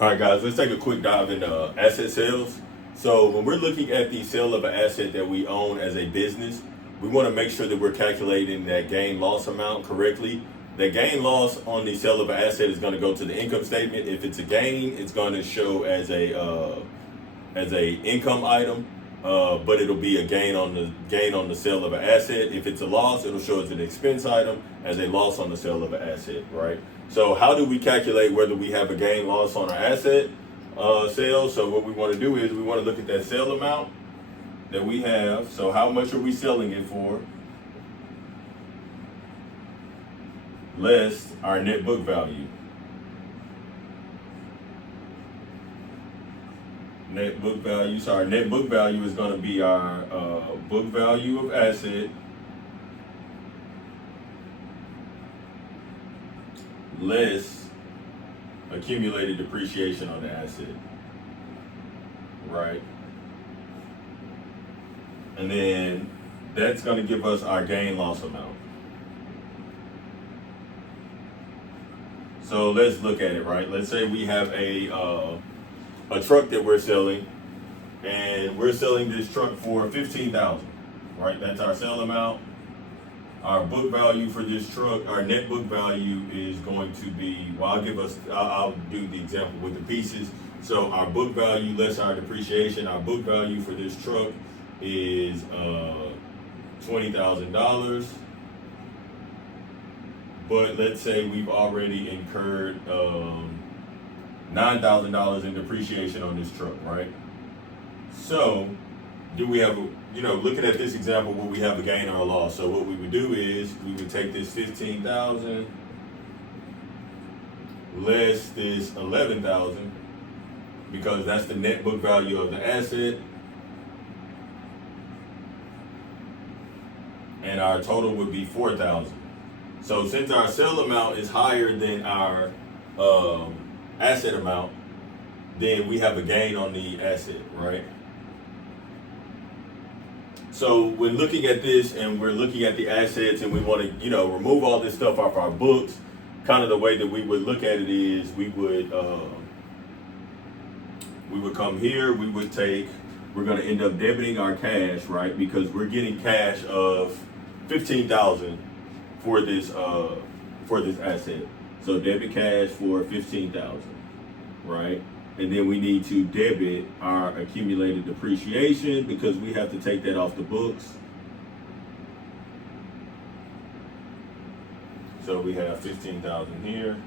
All right, guys, let's take a quick dive into asset sales. So, when we're looking at the sale of an asset that we own as a business, we want to make sure that we're calculating that gain loss amount correctly. The gain loss on the sale of an asset is going to go to the income statement. If it's a gain, it's going to show as a income item, but it'll be a gain on the sale of an asset. If it's a loss, it'll show as an expense item as a loss on the sale of an asset, right? So how do we calculate whether we have a gain loss on our asset sale? So what we want to do is we want to look at that sale amount that we have. So how much are we selling it for? Less our net book value. Net book value. So our net book value is going to be our book value of asset less accumulated depreciation on the asset, right? And then that's going to give us our gain loss amount. So let's look at it, right? Let's say we have a truck that we're selling, and we're selling this truck for $15,000, right? That's our sale amount. Our book value for this truck, our net book value is going to be, well, I'll do the example with the pieces. So our book value less our depreciation, our book value for this truck is $20,000. But let's say we've already incurred $9,000 in depreciation on this truck, right? So do we have, looking at this example where we have a gain or a loss. So what we would do is we would take this 15,000 less this 11,000 because that's the net book value of the asset. And our total would be 4,000. So since our sale amount is higher than our asset amount, then we have a gain on the asset, right? So when looking at this and we're looking at the assets and we want to, remove all this stuff off our books, kind of the way that we would look at it is we would come here, we're going to end up debiting our cash, right? Because we're getting cash of 15,000 for this asset. So debit cash for 15,000, right? And then we need to debit our accumulated depreciation because we have to take that off the books. So we have 15,000 here.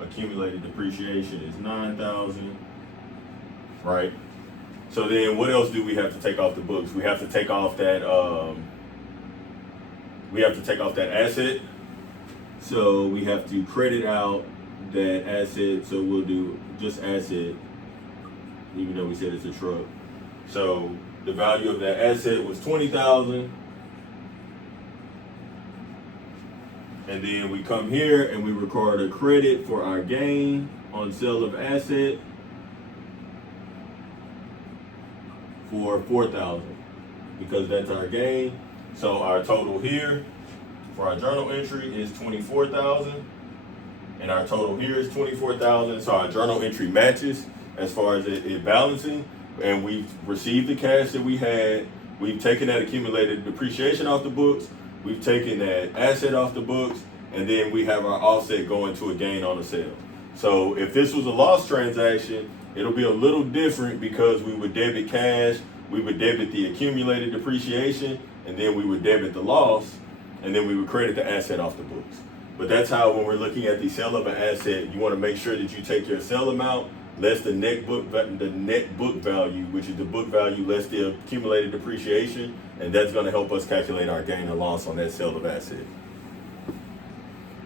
Accumulated depreciation is 9,000, right? So then what else do we have to take off the books? We have to take off that asset. So we have to credit out that asset. So we'll do just asset, even though we said it's a truck. So the value of that asset was 20,000. And then we come here and we record a credit for our gain on sale of asset for 4,000 because that's our gain. So our total here for our journal entry is 24,000, and our total here is 24,000. So our journal entry matches as far as it balancing, and we've received the cash that we had. We've taken that accumulated depreciation off the books. We've taken that asset off the books, and then we have our offset going to a gain on the sale. So if this was a loss transaction, it'll be a little different because we would debit cash, we would debit the accumulated depreciation, and then we would debit the loss, and then we would credit the asset off the books. But that's how, when we're looking at the sale of an asset, you want to make sure that you take your sale amount less the net book value, which is the book value less the accumulated depreciation, and that's going to help us calculate our gain or loss on that sale of asset.